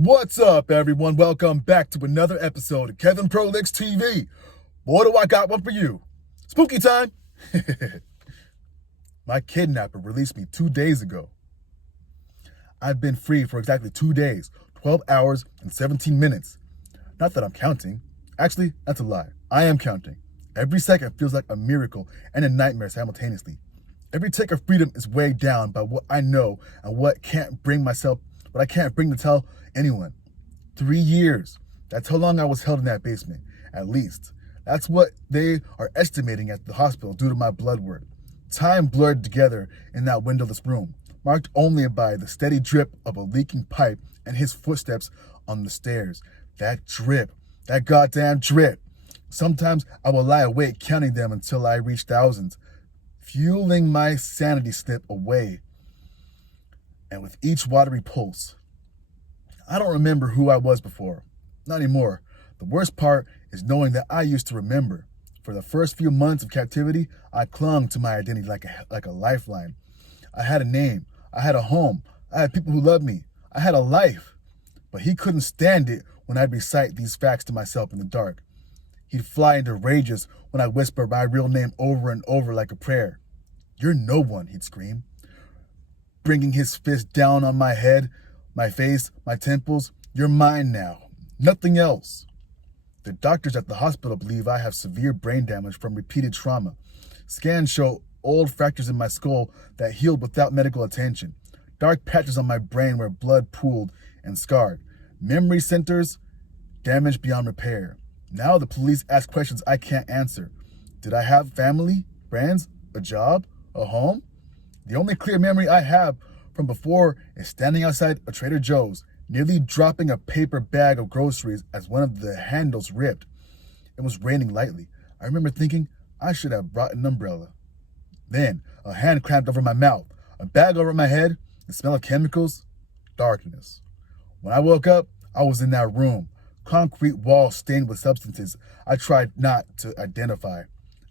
What's up, everyone? Welcome back to another episode of Kevin Prolix TV. Boy, do I got one for you. Spooky time! My kidnapper released me 2 days ago. I've been free for exactly 2 days, 12 hours, and 17 minutes. Not that I'm counting. Actually, that's a lie. I am counting. Every second feels like a miracle and a nightmare simultaneously. Every tick of freedom is weighed down by what I know and what I can't bring to tell anyone. 3 years. That's how long I was held in that basement, at least. That's what they are estimating at the hospital due to my blood work. Time blurred together in that windowless room, marked only by the steady drip of a leaking pipe and his footsteps on the stairs. That drip. That goddamn drip. Sometimes I will lie awake counting them until I reach thousands, fueling my sanity slip away. And with each watery pulse, I don't remember who I was before. Not anymore. The worst part is knowing that I used to remember. For the first few months of captivity, I clung to my identity like a lifeline. I had a name. I had a home. I had people who loved me. I had a life. But he couldn't stand it when I'd recite these facts to myself in the dark. He'd fly into rages when I whispered my real name over and over like a prayer. "You're no one," he'd scream, bringing his fist down on my head, my face, my temples. "You're mine now. Nothing else." The doctors at the hospital believe I have severe brain damage from repeated trauma. Scans show old fractures in my skull that healed without medical attention. Dark patches on my brain where blood pooled and scarred. Memory centers damaged beyond repair. Now the police ask questions I can't answer. Did I have family, friends, a job, a home? The only clear memory I have from before is standing outside a Trader Joe's, nearly dropping a paper bag of groceries as one of the handles ripped. It was raining lightly. I remember thinking I should have brought an umbrella. Then a hand clamped over my mouth, a bag over my head, the smell of chemicals, darkness. When I woke up, I was in that room, concrete walls stained with substances I tried not to identify.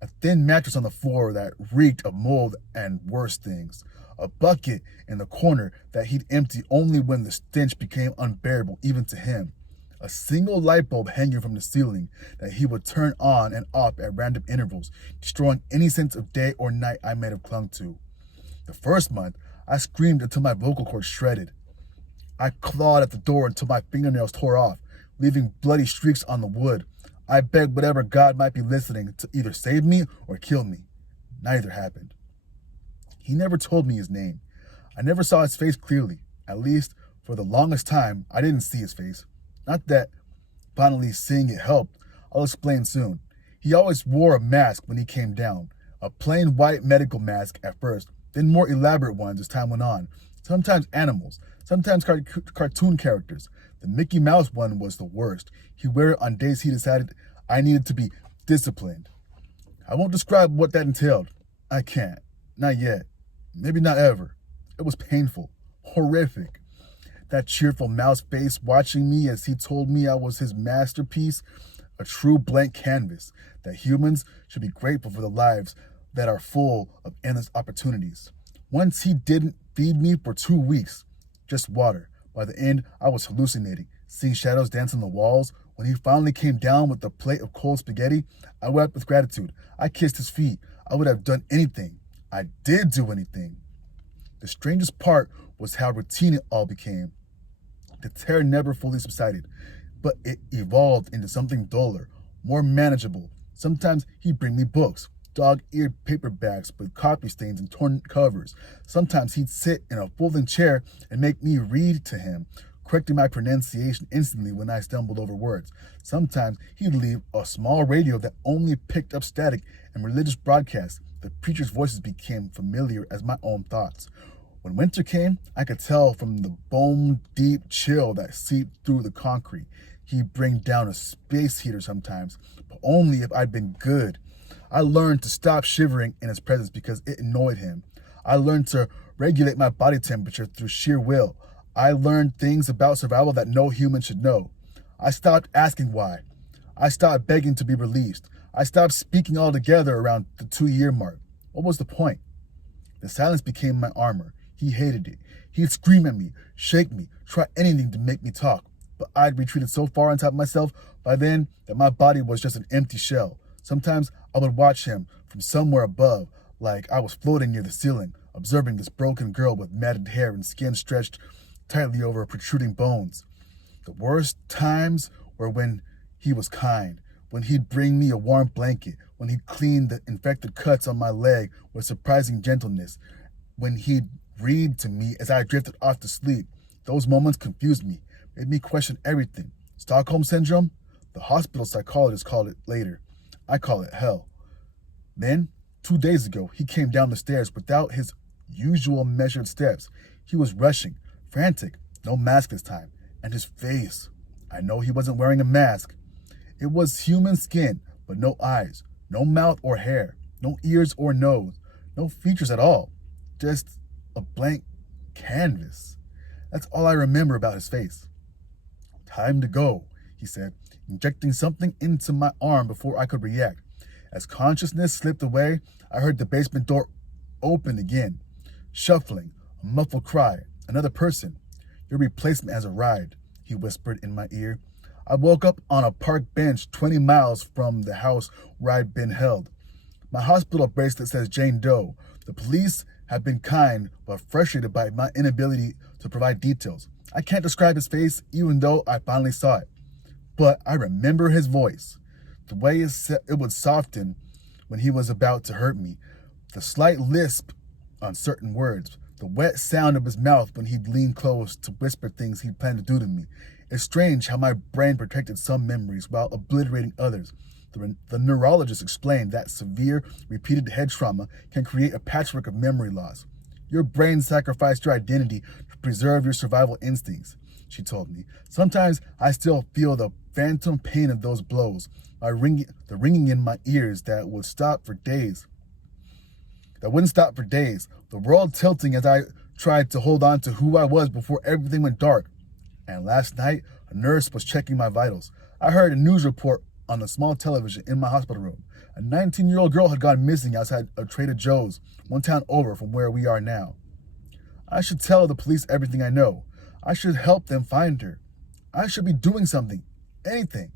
A thin mattress on the floor that reeked of mold and worse things. A bucket in the corner that he'd empty only when the stench became unbearable even to him. A single light bulb hanging from the ceiling that he would turn on and off at random intervals, destroying any sense of day or night I might have clung to. The first month, I screamed until my vocal cords shredded. I clawed at the door until my fingernails tore off, leaving bloody streaks on the wood. I begged whatever God might be listening to either save me or kill me. Neither happened. He never told me his name. I never saw his face clearly. At least, for the longest time, I didn't see his face. Not that finally seeing it helped. I'll explain soon. He always wore a mask when he came down. A plain white medical mask at first, then more elaborate ones as time went on. Sometimes animals, sometimes cartoon characters. The Mickey Mouse one was the worst. He'd wear it on days he decided I needed to be disciplined. I won't describe what that entailed. I can't. Not yet. Maybe not ever. It was painful. Horrific. That cheerful mouse face watching me as he told me I was his masterpiece. A true blank canvas. That humans should be grateful for the lives that are full of endless opportunities. Once he didn't feed me for 2 weeks. Just water. By the end, I was hallucinating, seeing shadows dance on the walls. When he finally came down with a plate of cold spaghetti, I wept with gratitude. I kissed his feet. I would have done anything. I did do anything. The strangest part was how routine it all became. The terror never fully subsided, but it evolved into something duller, more manageable. Sometimes he'd bring me books, dog-eared paperbacks with copy stains and torn covers. Sometimes he'd sit in a folding chair and make me read to him, correcting my pronunciation instantly when I stumbled over words. Sometimes he'd leave a small radio that only picked up static and religious broadcasts. The preacher's voices became familiar as my own thoughts. When winter came, I could tell from the bone-deep chill that seeped through the concrete. He'd bring down a space heater sometimes, but only if I'd been good. I learned to stop shivering in his presence because it annoyed him. I learned to regulate my body temperature through sheer will. I learned things about survival that no human should know. I stopped asking why. I stopped begging to be released. I stopped speaking altogether around the 2-year mark. What was the point? The silence became my armor. He hated it. He'd scream at me, shake me, try anything to make me talk. but I'd retreated so far on top of myself by then that my body was just an empty shell. Sometimes I would watch him from somewhere above, like I was floating near the ceiling, observing this broken girl with matted hair and skin stretched tightly over protruding bones. The worst times were when he was kind, when he'd bring me a warm blanket, when he'd clean the infected cuts on my leg with surprising gentleness, when he'd read to me as I drifted off to sleep. Those moments confused me, made me question everything. Stockholm Syndrome? The hospital psychologist called it later. I call it hell. Then, 2 days ago, he came down the stairs without his usual measured steps. He was rushing, frantic, no mask this time, and his face. I know he wasn't wearing a mask. It was human skin, but no eyes, no mouth or hair, no ears or nose, no features at all. Just a blank canvas. That's all I remember about his face. Time to go, he said, injecting something into my arm before I could react. As consciousness slipped away, I heard the basement door open again. Shuffling, a muffled cry, another person. Your replacement has arrived, he whispered in my ear. I woke up on a park bench 20 miles from the house where I'd been held. My hospital bracelet says Jane Doe. The police have been kind, but frustrated by my inability to provide details. I can't describe his face, even though I finally saw it. But I remember his voice. The way it would soften when he was about to hurt me. The slight lisp on certain words. The wet sound of his mouth when he'd lean close to whisper things he'd planned to do to me. It's strange how my brain protected some memories while obliterating others. The neurologist explained that severe, repeated head trauma can create a patchwork of memory loss. Your brain sacrificed your identity to preserve your survival instincts, she told me. Sometimes I still feel the phantom pain of those blows, the ringing in my ears that wouldn't stop for days. The world tilting as I tried to hold on to who I was before everything went dark. And last night, a nurse was checking my vitals. I heard a news report on a small television in my hospital room. A 19-year-old girl had gone missing outside of Trader Joe's, one town over from where we are now. I should tell the police everything I know. I should help them find her. I should be doing something, anything.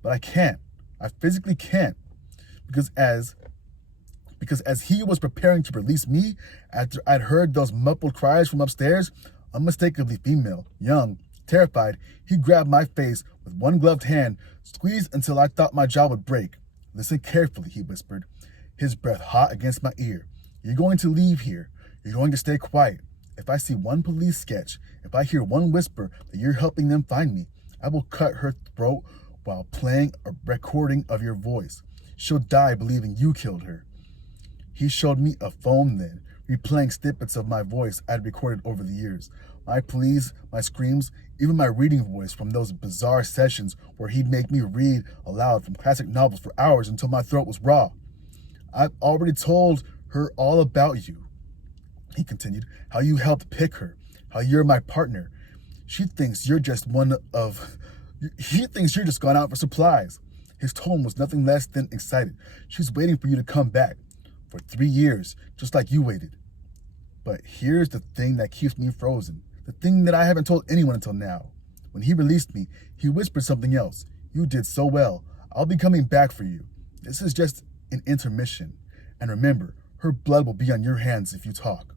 But I can't. I physically can't. Because as he was preparing to release me after I'd heard those muffled cries from upstairs, unmistakably female, young, terrified, he grabbed my face with one gloved hand, squeezed until I thought my jaw would break. Listen carefully, he whispered, his breath hot against my ear. You're going to leave here. You're going to stay quiet. If I see one police sketch, if I hear one whisper that you're helping them find me, I will cut her throat while playing a recording of your voice. She'll die believing you killed her. He showed me a phone then, replaying snippets of my voice I'd recorded over the years. My pleas, my screams, even my reading voice from those bizarre sessions where he'd make me read aloud from classic novels for hours until my throat was raw. I've already told her all about you, he continued, how you helped pick her, how you're my partner. He thinks you're just gone out for supplies. His tone was nothing less than excited. She's waiting for you to come back. For 3 years, just like you waited. But here's the thing that keeps me frozen. The thing that I haven't told anyone until now. When he released me, he whispered something else. You did so well. I'll be coming back for you. This is just an intermission. And remember, her blood will be on your hands if you talk.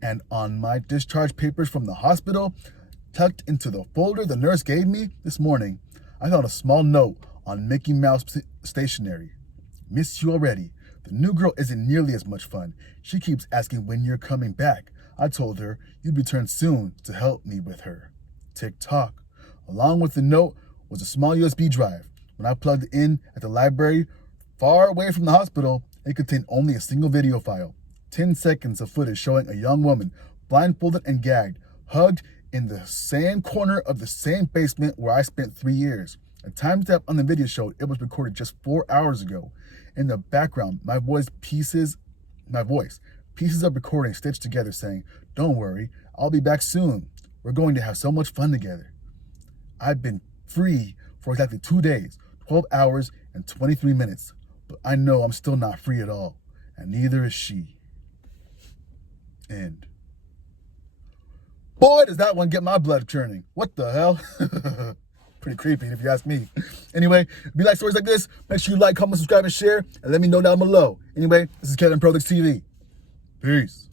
And on my discharge papers from the hospital, tucked into the folder the nurse gave me this morning, I found a small note on Mickey Mouse stationery. Miss you already. The new girl isn't nearly as much fun. She keeps asking when you're coming back. I told her you'd return soon to help me with her. Tick-tock. Along with the note was a small USB drive. When I plugged it in at the library, far away from the hospital, it contained only a single video file. 10 seconds of footage showing a young woman, blindfolded and gagged, hugged in the same corner of the same basement where I spent 3 years. A timestamp on the video showed it was recorded just 4 hours ago. In the background, my voice, pieces of recording stitched together saying, don't worry, I'll be back soon. We're going to have so much fun together. I've been free for exactly 2 days, 12 hours and 23 minutes, but I know I'm still not free at all, and neither is she. End. Boy, does that one get my blood churning. What the hell? Pretty creepy if you ask me. Anyway, if you like stories like this, make sure you like, comment, subscribe, and share, and let me know down below. Anyway, this is Kevin Prolix TV. Peace.